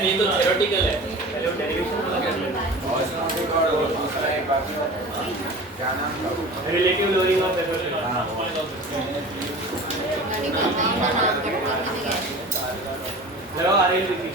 ये तो थ्योरेटिकल है, पहले डेरिवेशन वाला कर लेना। और दूसरा एक बाकी क्या नाम था? Relative lowering of effort. चलो आ रही लिखी।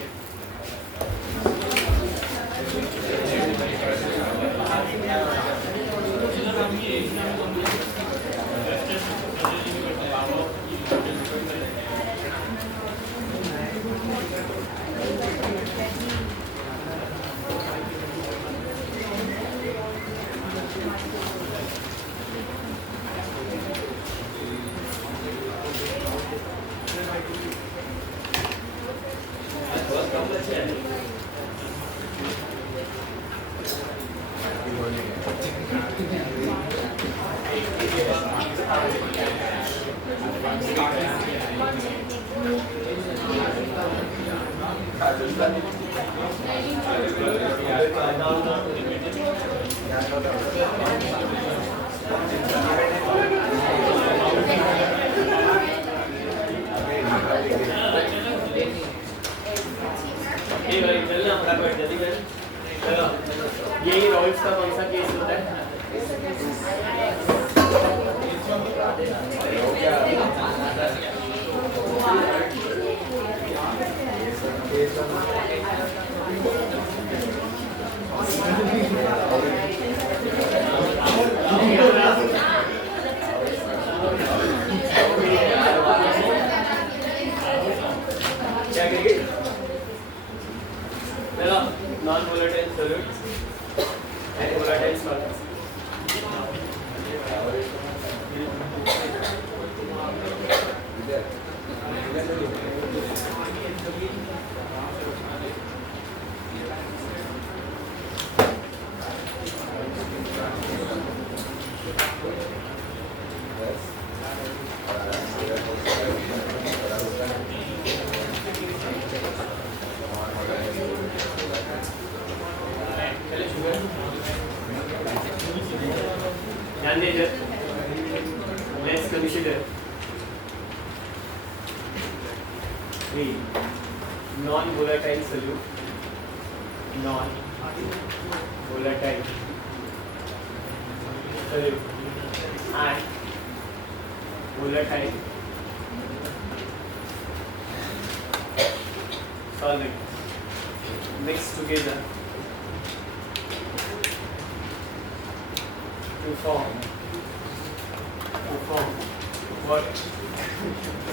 यही रॉल्स का कौन सा केस होता है? क्या करेंगे? चलो non volatile solute and volatile solids. ध्यान दीजिए, let's consider the non-volatile solute, non-volatile solute and volatile solvent mixed together to form what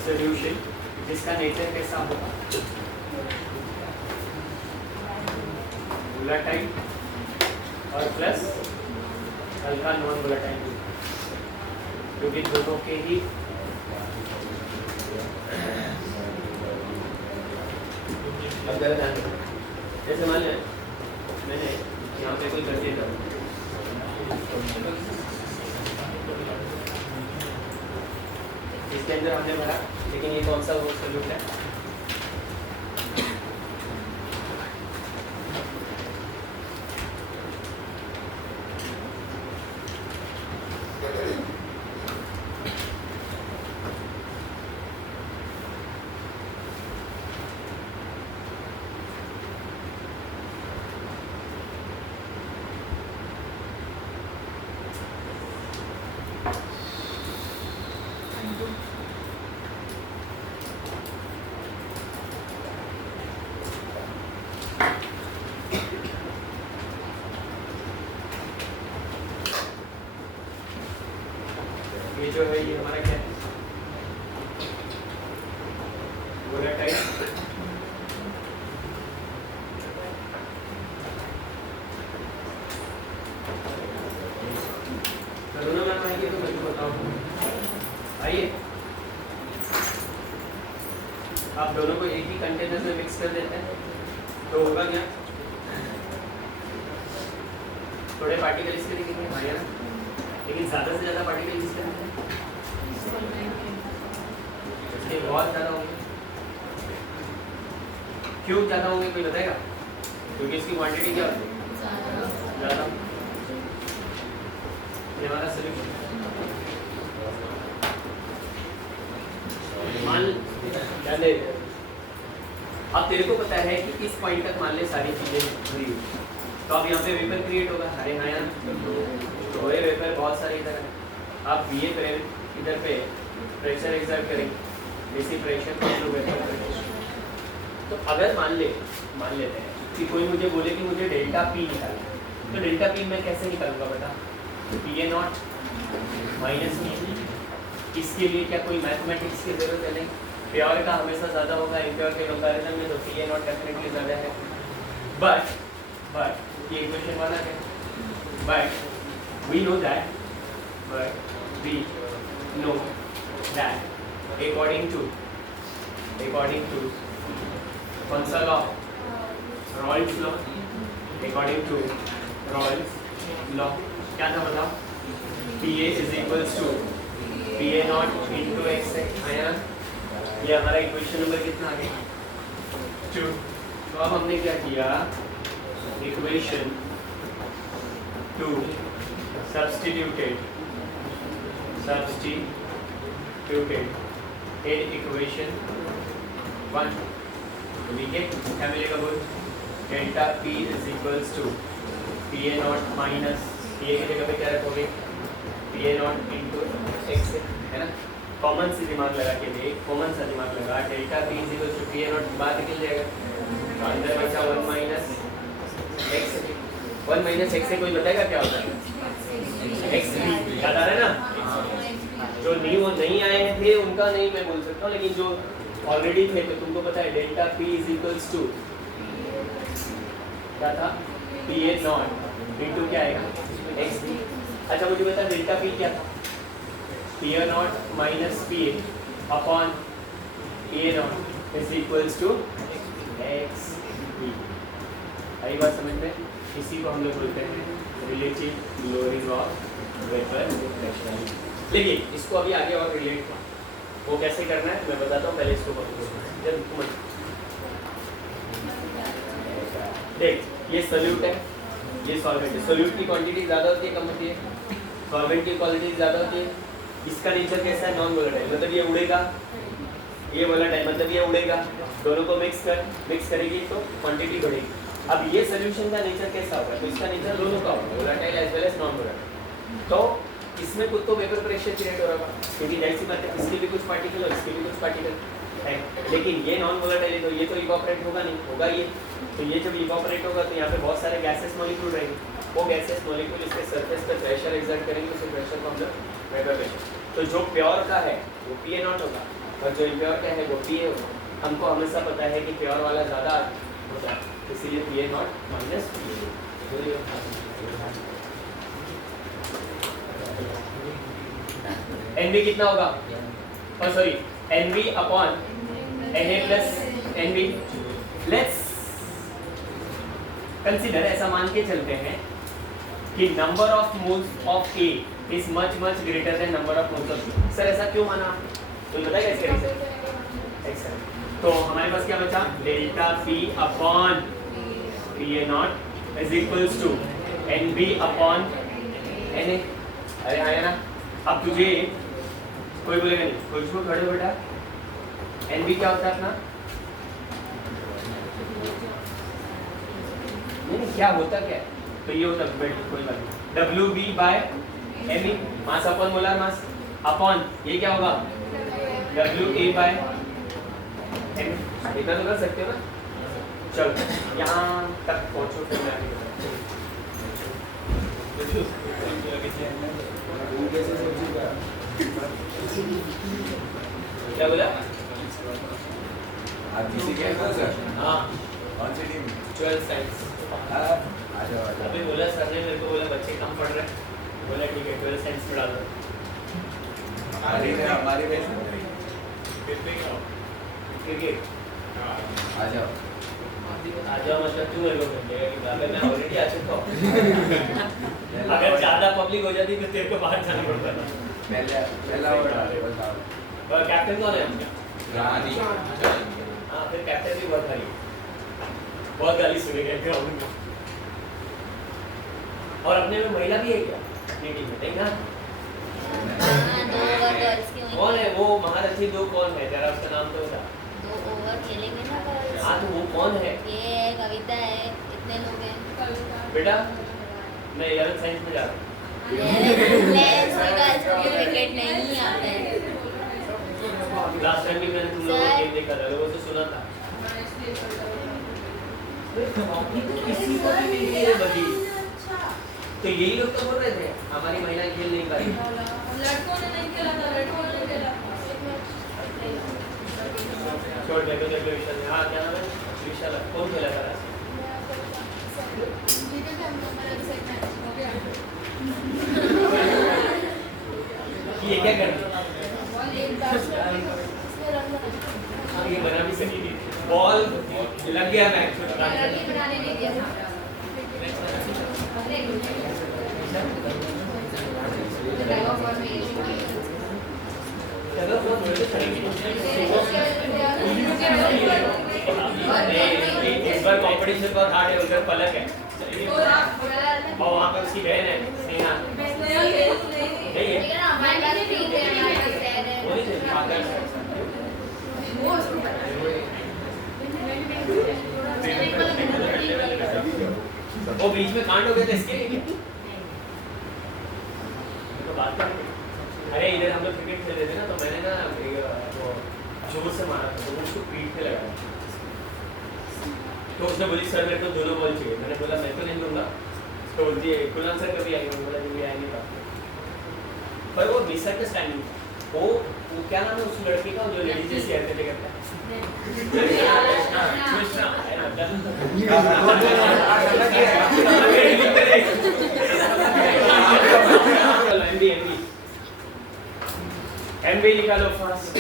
solution जिसका नेचर कैसा होगा? वोलेटाइल और प्लस हल्का नॉन वोलेटाइल, क्योंकि दोनों के ही अब गलत आंसर। जैसे मान लें मैंने यहाँ पे कोई गलती कर इसके अंदर हमने भरा, लेकिन ये कौन सा वो सॉल्यूट है? ये जो है ये हमारा क्या है? वोलेटाइल दोनों में आएंगे तो मैं बताऊँ। आइए आप दोनों को एक ही कंटेनर में मिक्स कर देते हैं तो होगा क्या? थोड़े पार्टिकल इसके दिखेंगे बढ़िया ना, लेकिन ज़्यादा से ज़्यादा पार्टिकल इसके दिखेंगे बहुत ज़्यादा होंगे। क्यों ज़्यादा होंगे कोई बताएगा? क्योंकि इसकी क्वांटिटी क्या होती है? ज़्यादा। ये हमारा सोल्यूशन मान ध्यान दे अब तेरे को पता है कि इस पॉइंट तक मान ले सारी चीजें जुड़ी हुई, तो अब यहाँ पे वेपर क्रिएट होगा। अरे हाँ यार, तो ये वेपर बहुत सारे इधर है। अब ये इधर पे प्रेशर एक्सर्ट करेंगे, इसी प्रेशर को हम लोग वेपर करेंगे। तो अगर मान लेते हैं कि कोई मुझे बोले कि मुझे डेल्टा पी निकालना, तो डेल्टा पी मैं कैसे निकालूंगा बता? P A not minus P. इसके लिए क्या कोई मैथमेटिक्स की जरूरत है? नहीं। प्योर का हमेशा ज़्यादा होगा, इम्प्योर के कंपैरिजन में, तो पी ए नॉट डेफिनेटली ज़्यादा है। बट ये इक्वेशन वाला है, but we know that according to कौन सा law? Raoult's law. According to Raoult's law क्या था बताओ? P A is equals to P A not into X है ना? ये हमारा इक्वेशन नंबर कितना आ गया? 2। तो अब हमने क्या किया? Equation 2 substituted in equation 1। ठीक है, क्या मिलेगा बोल? Delta P is equals to P A not minus P A की जगह पे क्या रखोगे? P A not into X है ना? कॉमन सी दिमाग लगा के देख, कॉमन सा दिमाग लगा। Delta P is equals to P A not बाहर निकल जाएगा, तो अंदर बचा 1 माइनस एक्स। 1 माइनस एक्स से कोई बताएगा क्या होता है? एक्स भी याद आ रहा है ना? जो नहीं आए थे उनका नहीं मैं बोल सकता हूँ, लेकिन जो ऑलरेडी थे तो तुमको पता है delta P is equals to क्या था? पी ए नॉट इंटू क्या आएगा? एक्स। अच्छा मुझे बता डेल्टा पी क्या था? P A not minus P A upon P A not is equals to X B. आई बात समझ में? इसी को हम लोग बोलते हैं relative lowering of vapour pressure. लेकिन इसको अभी आगे और रिलेट वो कैसे करना है मैं बताता हूँ, पहले इसको देख। ये सोल्यूट है, ये सॉल्वेंट है। सोल्यूट की क्वांटिटी ज़्यादा होती है कम होती है? सॉल्वेंट की क्वालिटी ज़्यादा होती है। इसका नेचर कैसा है? नॉन वोलेटाइल, मतलब ये उड़ेगा, ये वोलेटाइल मतलब ये उड़ेगा। दोनों को मिक्स करेगी तो क्वांटिटी बढ़ेगी। अब ये सोल्यूशन का नेचर कैसा होगा? तो इसका नेचर दोनों का होगा, volatile as well as non volatile. तो इसमें कुछ तो वेपर प्रेशर क्रिएट हो रहा है, क्योंकि जाहिर सी बात है इसके भी कुछ पार्टिकल और इसके भी कुछ पार्टिकल है। लेकिन ये नॉन वोलेटाइल है तो ये तो इवोपरेट होगा नहीं, होगा ये। तो ये जब इवोपरेट होगा तो यहाँ पे बहुत सारे गैसेस मॉलिक्यूल रहेंगे। वो गैसेस मॉलिक्यूल इसके सरफेस पर प्रेशर एक्सर्ट करेंगे, उस प्रेशर को हम लोग वेपर प्रेशर। तो जो प्योर का है वो पी ए नॉट होगा और जो इम्प्योर का है वो पी ए होगा। हमको हमेशा पता है कि प्योर वाला ज़्यादा होता है, इसीलिए P A not minus P A. N B कितना होगा? और sorry N B upon N A plus N B. Let's consider, ऐसा मान के चलते हैं कि number of moles of A is much greater than number of moles of B. Sir ऐसा क्यों माना? कोई बताएगा इसके रीजन? एक्सेलेंट। तो हमारे पास क्या बचा? Delta P upon P A not is equals to N B upon N A. अरे आया ना? अब तुझे कोई बोलेगा नहीं, कुछ को खड़े बेटा। एन बी क्या होता है अपना? नहीं क्या होता क्या है? तो ये होता है कोई बात नहीं, W B by M E, mass upon molar mass, upon ये क्या होगा? W A by M. इतना तो कर सकते हो ना? चलो यहाँ तक पहुँचो फिर मैं आगे क्या बोला? आप किसी के हैं सर? हाँ कौन सी टीम? 12 साइंस। आ जाओ। अभी बोला सर ने मेरे को, बोला बच्चे कम पढ़ रहे हैं, बोला ठीक है 12 साइंस पढ़ा दो। हमारी बैच में क्रिकेट आ जाओ। आ जाओ मतलब तू मेरे को बोलेगा कि अगर मैं ऑलरेडी आ चुका हूँ। अगर ज़्यादा पब्लिक हो जाती तो तेरे को बाहर जाना पड़ता था। पहला बताओ। और कैप्टन कौन है आपका? रानी। हाँ फिर कैप्टन भी बहुत भारी, बहुत गाली सुनेगा ग्राउंड में। और अपने में महिला भी है क्या अपनी टीम में? देखना कौन है वो महारथी दो, कौन है जरा उसका नाम तो बता। वो ओवर खेलेंगे ना कल। हाँ तो वो कौन है ये है कविता है, इतने लोग हैं। बेटा? मैं 11th साइंस में जा रहा हूँ। क्रिकेट नहीं आता है। लास्ट टाइम भी मैंने तुम लोगों को गेम देखा था, लोगों से सुना था। किसी को भी नहीं है बदी। तो यही लोग तो बोल रहे थे हमारी महिलाएं खेल नहीं पाई। लड़कों ने नहीं खेला था, लड़कों ने खेला। छोड़ दे तो विशाल। हाँ क्या नाम है? विशाल। कौन खेला था? ये क्या कर रही है? ये बना भी सही नहीं। बॉल लग गया मैच। बनाने नहीं दिया था। चलो वो थोड़े से करेंगे। इस बार कंपटीशन बहुत हार्ड है, उधर पलक है और वहाँ पर उसकी बहन है स्नेहा। नहीं है वो नहीं चाहिए फादर। वो बीच में कांड हो गया था इसके लिए तो बात कर। अरे इधर हम लोग क्रिकेट खेल रहे थे ना, तो मैंने ना वो जोर से मारा था, तो वो उसको पीठ पे लगा। तो उसने बोली सर मेरे को दोनों बॉल चाहिए। मैंने बोला मैं तो नहीं दूंगा। तो बोलती है कुणाल सर कभी आएंगे? बोला नहीं आएंगे का। पर वो मिसअंडरस्टैंडिंग वो क्या नाम है उस लड़के का जो लेडीज जैसी हरकतें करता है? कृष्णा। एमबी निकालो फास्ट।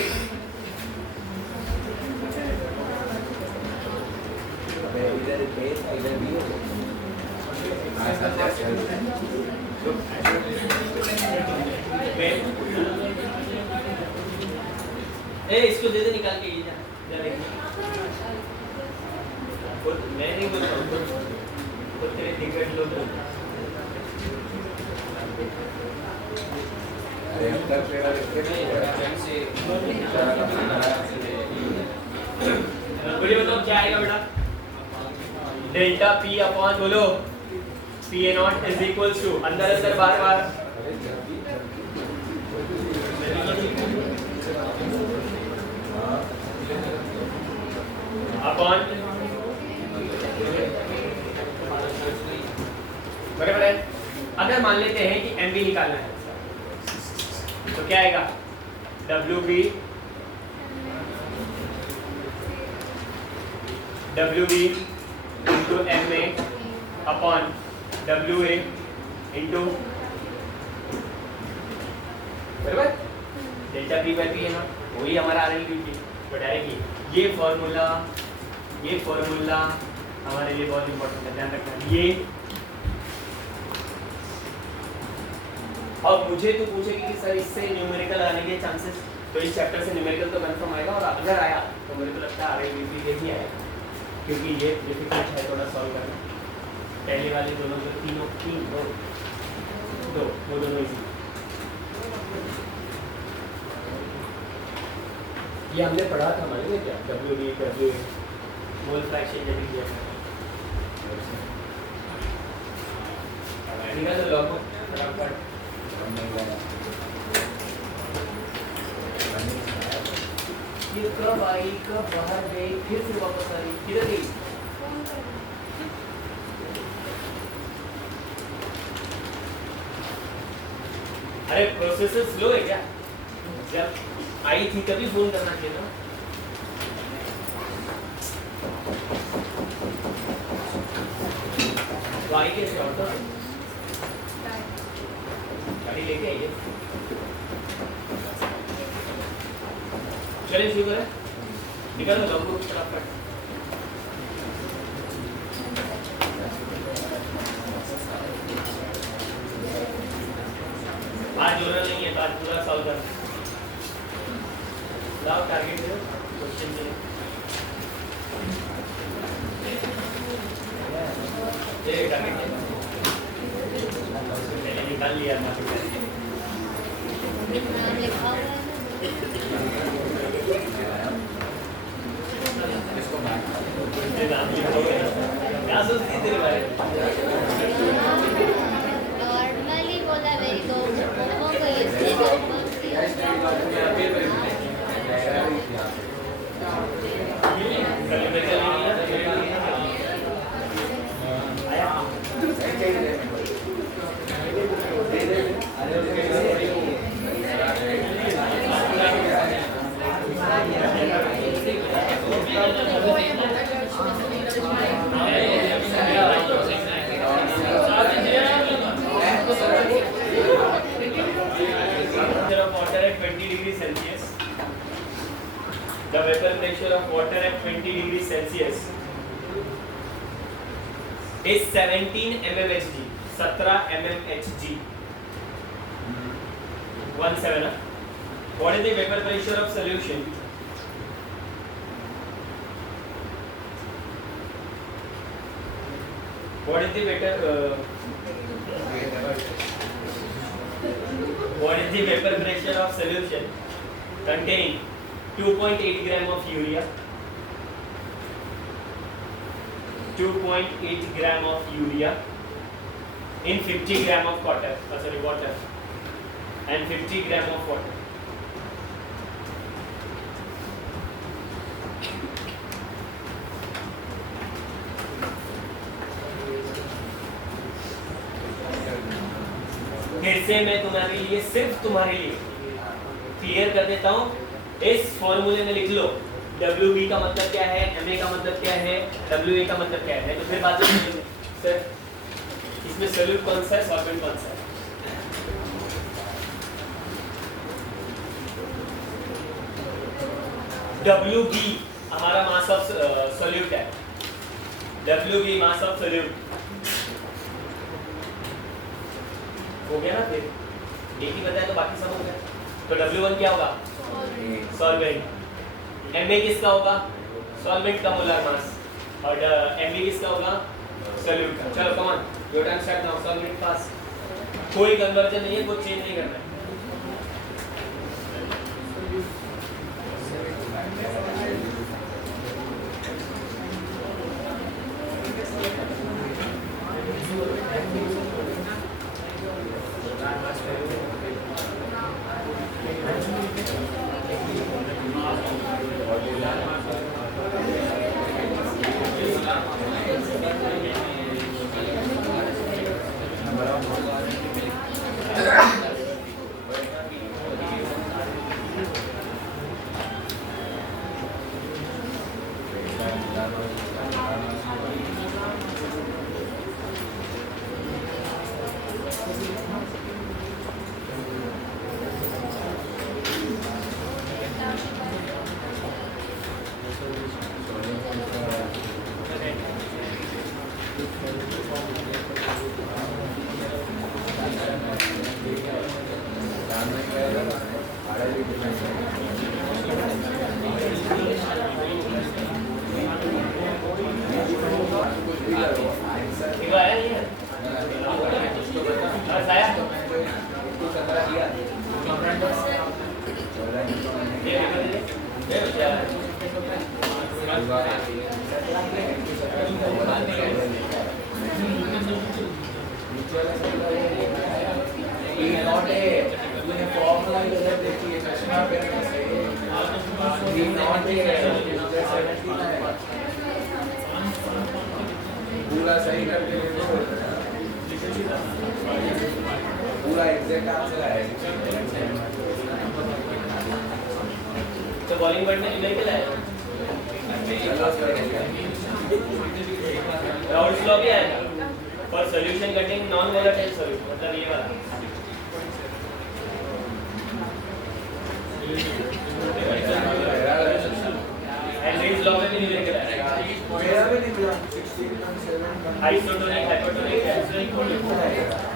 इधर बेस इधर भी हो। इसको दे दे निकाल के। ये जा मैं नहीं बोलता हूँ तो तेरे दिग्गज लोग बोलिए बताओ क्या आएगा बेटा? डेल्टा पी अपॉन बोलो P A not is equals to अंदर अंदर बार बार अपॉन बराबर है। अगर मान लेते हैं कि एम बी निकालना है तो क्या आएगा? W B into M A upon W A into बराबर डेल्टा पी बाई पी है ना, वही हमारा आर एल ड्यूटी। तो डायरेक्टली ये फॉर्मूला हमारे लिए बहुत इंपॉर्टेंट है, ध्यान रखना ये। और मुझे तो पूछेगी कि सर इससे न्यूमेरिकल आने के चांसेस, तो इस चैप्टर से न्यूमेरिकल तो कंफर्म आएगा। और अगर आया तो मेरे को लगता है आरएलबीपी यही आएगा, क्योंकि ये डिफिकल्ट है थोड़ा सॉल्व करना। पहले वाले दोनों जो दो वो दोनों इजी। ये हमने पढ़ा था मालूम है क्या? W D W A mole fraction जब किया निकाल दो लॉग फटाफट। ये कब आई कब बाहर गई फिर से वापस आई किधर गई? अरे प्रोसेसर स्लो है क्या? जब आई थी तभी फोन करना चाहिए ना। तो आई कैसे ऑटो गाड़ी लेके आइए। चलिए शुरू करें। निकालो लोगों को फटाफट। आज जोड़ा नहीं है तो आज पूरा सॉल्व करना। लाओ टारगेट दो क्वेश्चन के ये टारगेट है मैंने निकाल लिया था। नाम लिखा हुआ है ना। क्या सोचती है तेरे बारे में? नॉर्मली बोला मेरी दोनों को इसलिए The vapor pressure of water at 20 degrees Celsius is 17 mmHg. 17 mmHg. 17. What is the vapor pressure of solution? What is the vapor pressure of solution containing 2.8 gram of urea, 2.8 gram of urea in 50 gram of water, and 50 gram of water. फिर से मैं तुम्हारे लिए, सिर्फ तुम्हारे लिए clear कर देता हूँ। इस फॉर्मूले में लिख लो WB का मतलब क्या है, MA का मतलब क्या है, WA का मतलब क्या है, तो फिर बात करेंगे सर इसमें सोल्यूट कौन सा है, सॉल्वेंट कौन सा है। WB हमारा मास ऑफ सोल्यूट है, WB मास ऑफ सोल्यूट हो गया ना, फिर एक ही बताया तो बाकी सब हो गया। तो W1 क्या होगा, सॉल्वेंट। Ma किसका होगा, सॉल्वेंट का मोलर मास, और Mb किसका होगा, सोल्यूट का। चलो come on, your time start now, solvent पास। कोई कन्वर्जन नहीं है, कुछ चेंज नहीं करना है। पूरा सही करके पूरा एग्जैक्ट आंसर आएगा। तो बॉलिंग वर्ड में न्यूमेरिकल है, राउल्स लॉ भी आएगा for solution containing non volatile solute, मतलब ये वाला। हेनरीज लॉ में भी न्यूमेरिकल आएगा। मेरा भी नहीं मिला 16.7 आइसोटोनिक हाइपोटोनिक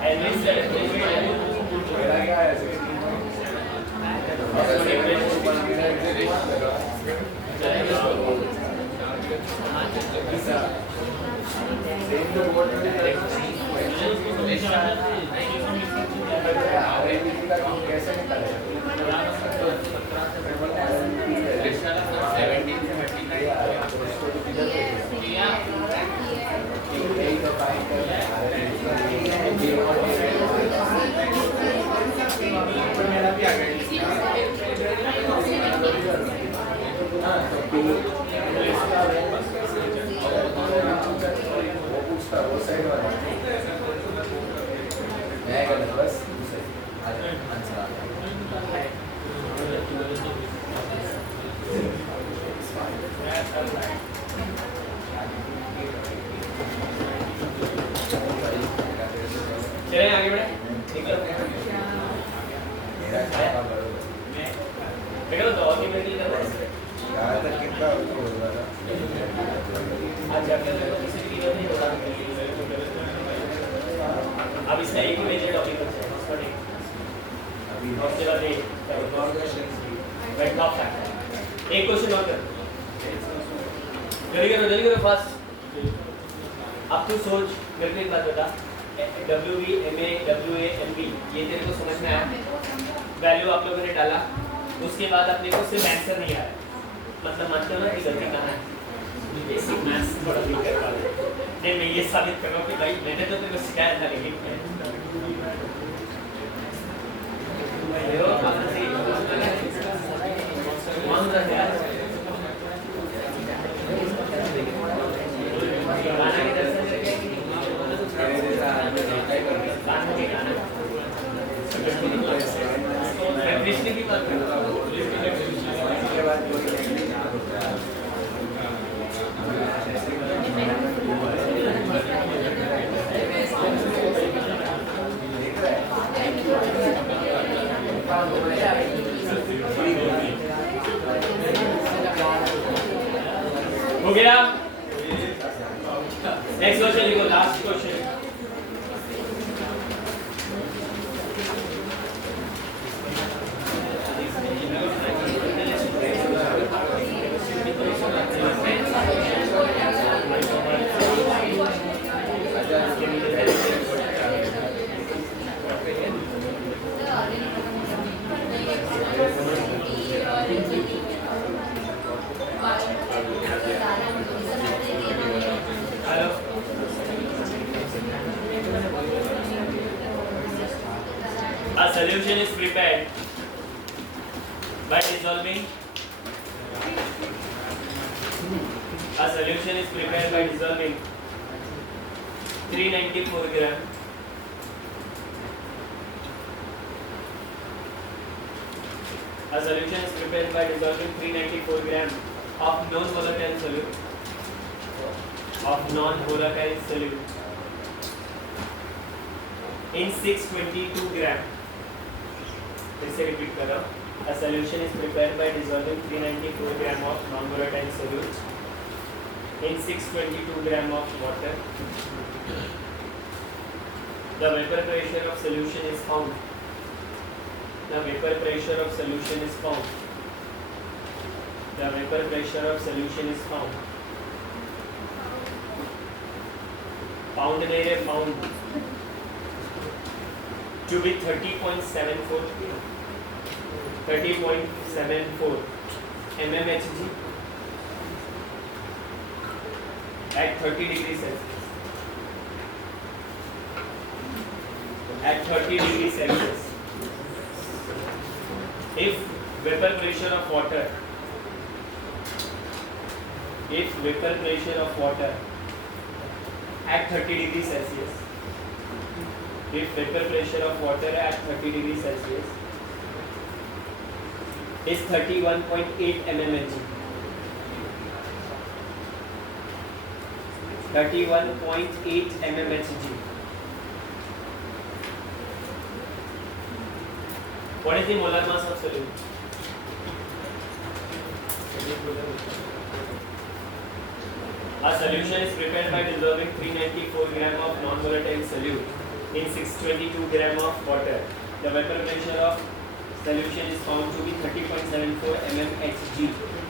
हेनरीज मेरा क्या है कैसे निकाले चलें आगे बढ़े निकलो बेटा तो और नहीं कर रहा यहाँ तक कितना हो रहा था आज जाके किसी की जरूरत नहीं होगा अब इसका एक ही मेजर टॉपिक बचा है उसका नहीं अभी उसके बाद एक वेट टॉप फैक्टर एक क्वेश्चन और कर जल्दी करो फास्ट अब तू सोच मेरे को एक बात बता WB MA WA MB ये तेरे को समझ में आया वैल्यू आप लोगों ने डाला उसके बाद अपने को सिर्फ आंसर नहीं आया मतलब मानते हो ना कि गलती कहाँ है बेसिक मैथ्स थोड़ा वीक कर पा रहे नहीं मैं ये साबित कर रहा हूँ कि भाई मैंने तो तेरे को सिखाया था लेकिन कृष्ण की बात कर रहा हूँ इसके बाद कोई हो गया नेक्स्ट क्वेश्चन लिखो last question A solution is prepared by dissolving. A solution is prepared by dissolving 394 gram. A solution is prepared by dissolving 394 gram of non-volatile solute. Of non-volatile solute in 622 gram. फिर से repeat कर रहा हूँ. A solution is prepared by dissolving 394 gram of non-volatile solute in 622 gram of water. The vapor pressure of solution is found. The vapor pressure of solution is found. The vapor pressure of solution is found. Found नहीं रे found. To be 30.74 mmHg at 30 degrees Celsius. At 30 degrees Celsius. If vapor pressure of water at 30 degrees Celsius. If vapor pressure of water at 30 degrees Celsius is 31.8 mmHg. 31.8 mmHg. What is the molar mass of solute? A solution is prepared by dissolving 394 gram of non-volatile solute in 622 gram of water. The vapor pressure of solution is found to be 30.74 mmHg.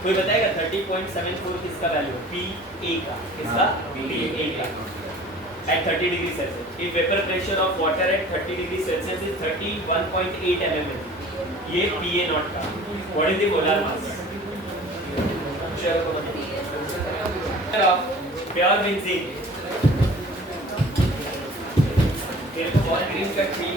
कोई बताएगा 30.74 किसका value? PA का. किसका? PA का. At 30 degrees Celsius. If vapor pressure of water at 30 degrees Celsius is 31.8 mmHg. ये PA not का. What is the molar mass? Pure benzene. तेरे को बहुत ग्रीन कट थी.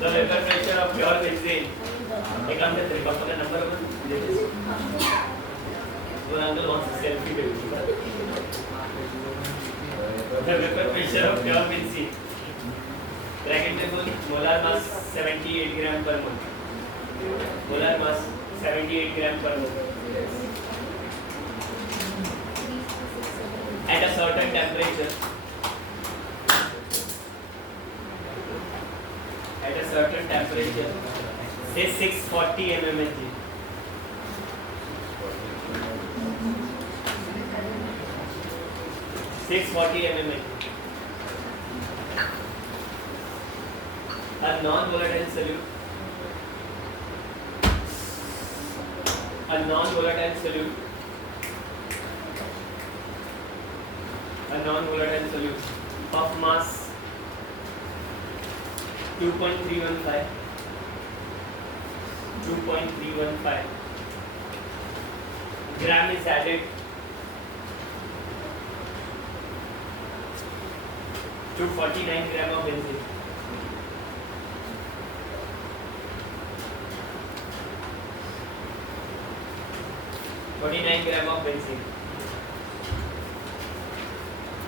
The vapor pressure of pure benzene. एक काम करते हैं पापा का नंबर दे दे. वो अंकल वहाँ से सेल्फी ले लीजिए. The vapor pressure of pure benzene. Bracket में बोल molar mass 78 gram per mole. molar mass 78 gram per mole. At a certain temperature, say 640 mmHg. 640 mmHg. A non-volatile solute. A non-volatile solute of mass 2.315 gram is added to 49 gram of benzene.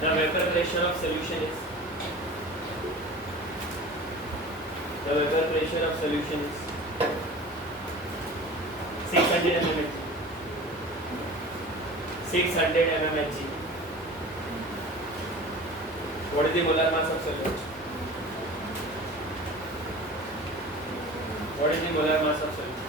The vapor pressure of solution is 600 mmHg. 600 mmHg. What is the molar mass of solute? What is the molar mass of solute?